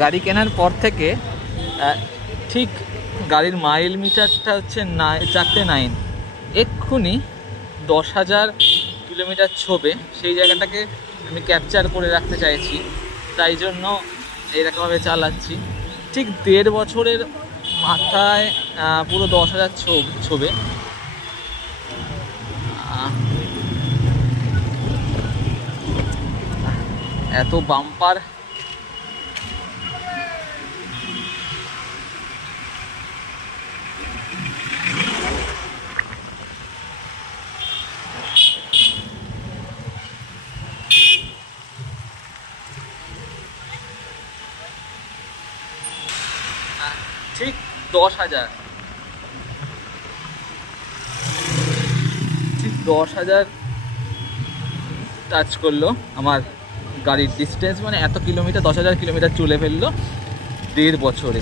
গাড়ি কেনার পর থেকে ঠিক গাড়ির মাইল মিটারটা হচ্ছে 4-9, এক্ষুনি 10,000 কিলোমিটার ছোবে। সেই জায়গাটাকে আমি ক্যাপচার করে রাখতে চাইছি, তাই জন্য এরকমভাবে চালাচ্ছি। ঠিক 1.5 বছরের মাথায় পুরো 10,000 ছোবে। এত বাম্পার, ঠিক 10,000, ঠিক 10,000 টাচ করলো আমার গাড়ির ডিস্টেন্স। মানে এত কিলোমিটার, 10,000 কিলোমিটার চলে ফেললো 1.5 বছরে।